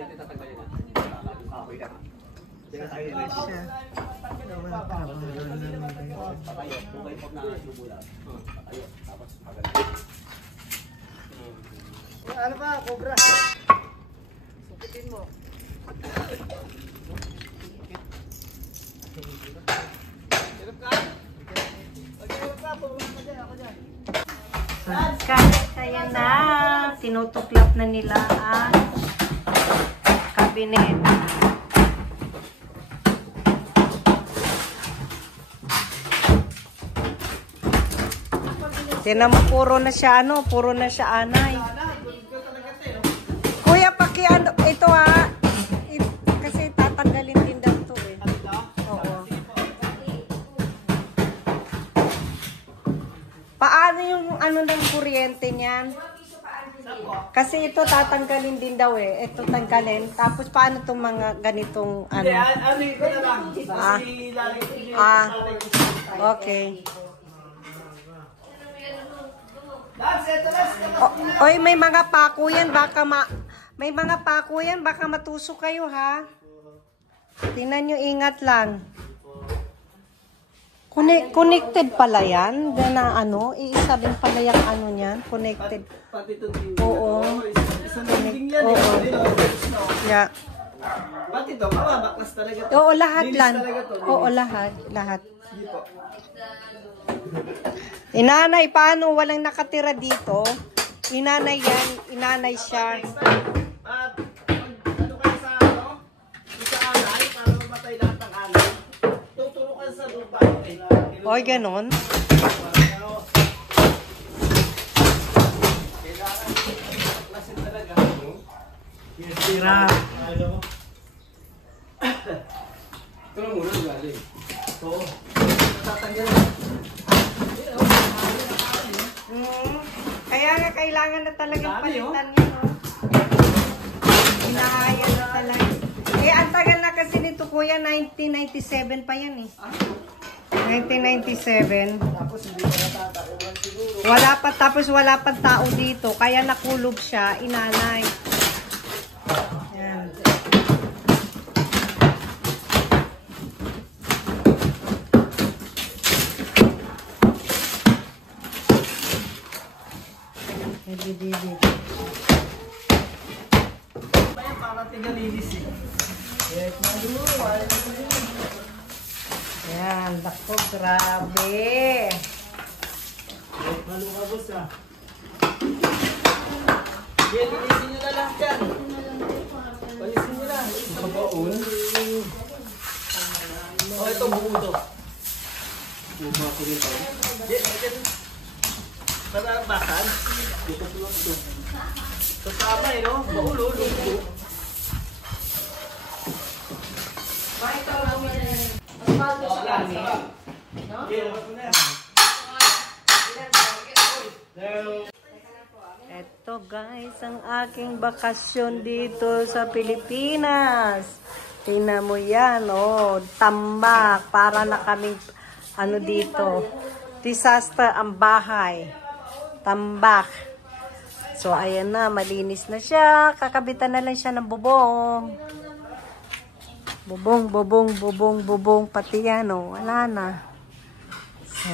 natin tatanggalin na. Kahoy lang. Diyan tayo siya. patayo. Bukay po na lubula. Patayo. Tapos pagalitan. Ano ba, Cobra? Sukitin mo. Hirap ka? Pag-hirap ka, pumunta ka dyan, ako dyan. Kaya na, tinutuklap na nila ang kabinet. Tinan mo, puro na siya puro na siya anay. Kuya, ito kasi tatanggalin din daw ito eh. Oo. Paano yung ng kuryente niyan? Kasi ito tatanggalin din daw eh. Ito tanggalin. Tapos paano itong mga ganitong Hindi, ano ito na lang. Okay. Oy, may mga pako yan. May mga pako yan. Baka matusok kayo, ha? Tingnan nyo, ingat lang. Connected pala yan. Na iisa din pala yung niyan. Connected. Oo. Oo. Yeah. Pati ito, baklas talaga. Oo, lahat lang. Oo, lahat. Inanay, paano? Walang nakatira dito. Inanay yan. Inanay siya. Ano kayo sa anay, para mamatay lahat ng anay, tuturukan sa lupa. Oy, ganon. Baklasin talaga. Tira. Ito na muna galing. Oo. Natatanggal. Kaya nga kailangan na talagang palitan yun, no? Hinahaya na talaga. Ang tagal na kasi nito, kuya, 1997 pa yan eh. 1997. Tapos hindi pa natatakulan siguro. Wala pa tao dito, kaya nakulog siya, inanay. Yan. Didi. Kaya para tigalinis eh. Yan, dako, grabe. Malo ka, boss ah. Yan, linisin nyo na lang dyan. Palisin nyo lang. Kabaon. Ito buo to. Buha ko dito. Para basan. Dito po lang ito. Kasama eh, no? Maulo. Eto guys, ang aking bakasyon dito sa Pilipinas. Tingnan mo yan, tambak. Para na kaming, dito, disaster ang bahay. Tambak. So, ayan na, malinis na siya. Kakabitan na lang siya ng bubong. Bubong. Pati yan, wala na. So,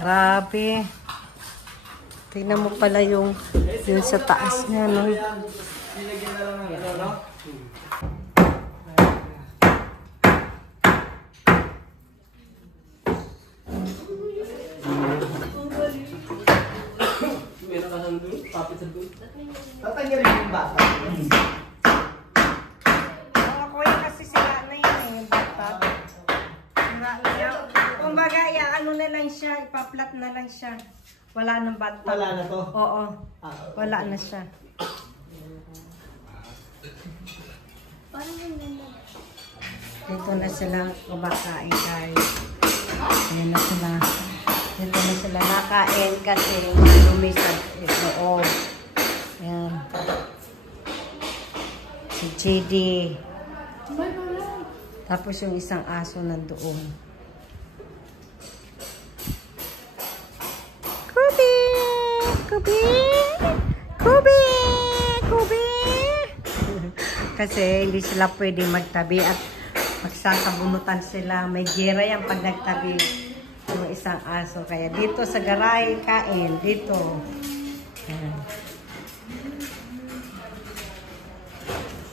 grabe. Tingnan mo pala yung sa taas niya, no? Nilagyan na lang ng ito, no? Meron ka lang doon, papit sa doon. Tatanggalin yung bata. Kuya, kasi sila na yun yung bata. Sila na yan. Kumbaga, na lang siya, ipaplat na lang siya. Wala nang bata. Wala na to? Oo. Wala na siya. Dito na sila kumakain guys. Dito na sila nakain kasi lumisad loob. Ayan. Si JD. Tapos yung isang aso nandoon. Kubi! Kubi! Kubi! Kasi hindi sila pwedeng magtabi at magsakabunutan sila. May gira yan pag nagtabi yung isang aso. Kaya dito sa garay, kain. Dito. Ayan.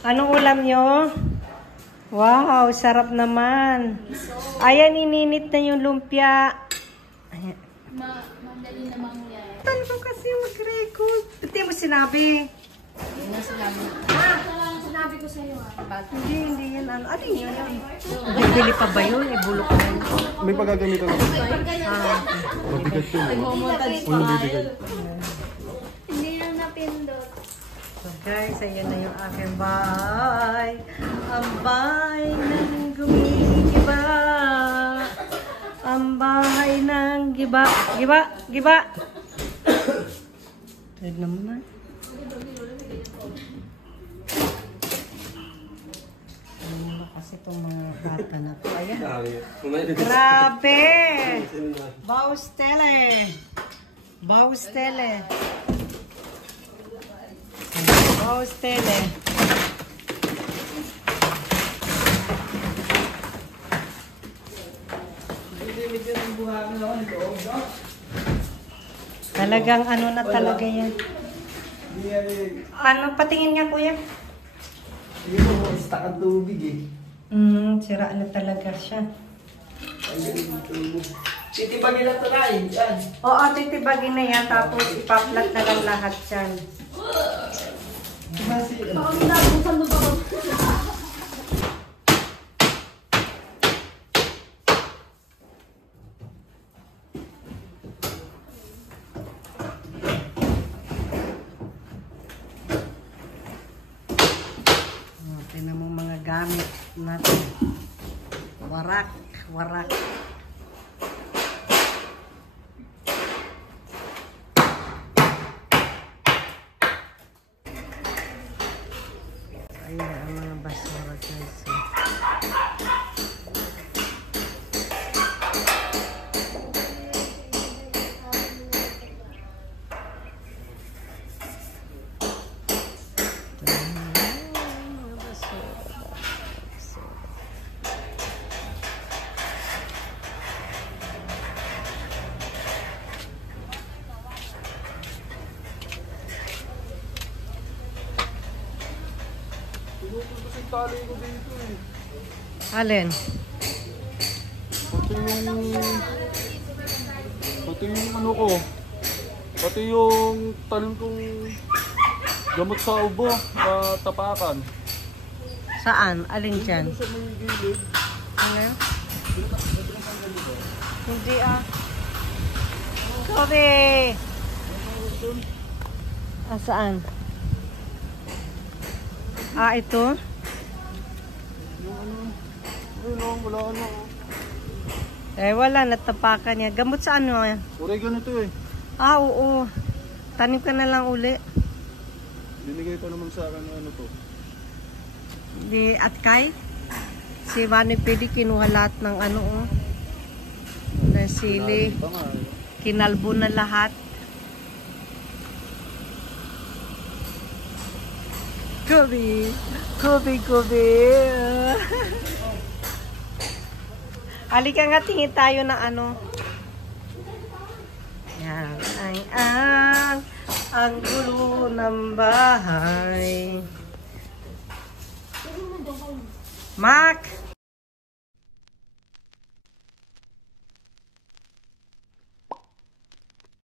Anong ulam nyo? Wow, sarap naman. Ayan, ininit na yung lumpia. Ayan. Madali namang yan. Talo ko kasi mag-record. Hindi mo sinabi. Yun ang sinabi. Sinabi ko sa'yo Hindi yan. Ano yun? Bibili pa ba yun? Ibulok na yun. May pagagamitan ako. Mabigat yun. Hindi na napindot. So guys, ayan na yung aking bahay. Ang bahay ng gumigiba. Ang bahay ng giba. Giba! Giba! Ito naman. Ano ba kasi itong mga bata na to? Ayan. Grabe! Baustele! Baustele! Baustele! Talagang ano na talaga yan. Ano, patingin nga kuya? Hindi mo, stuck ang tubig eh. Sira na talaga siya. Titibagin lang ito na eh. Yan. Oo, titibagin na yan, tapos ipaplat na lang lahat yan. Tingnan mo mga gamit natin. Warak, warak. Ayan ang mga basura guys. Tali ko dito eh. Alin? Pati yung ano ko. Pati yung tanim kong gamot sa ubo na tapakan. Saan? Alin dyan? Sa may gilid. Ano? Hindi ah. Sorry! Ah, saan? Ah, ito? Ayun o, wala ano. Eh, wala. Natapakan niya. Gamot sa ano yan? Oregano ito eh. Ah, oo. Tanim ka na lang uli. Binigay pa naman sa akin ano to. Di, at kay? Si Manny Pedi kinuha lahat ng ano, oh. Ng sili. Pa nga eh. Kinalbo na lahat. Kubi! Kubi, kubi! Halika nga, tingin tayo na ano. Yan. Ang gulo ng bahay. Mac!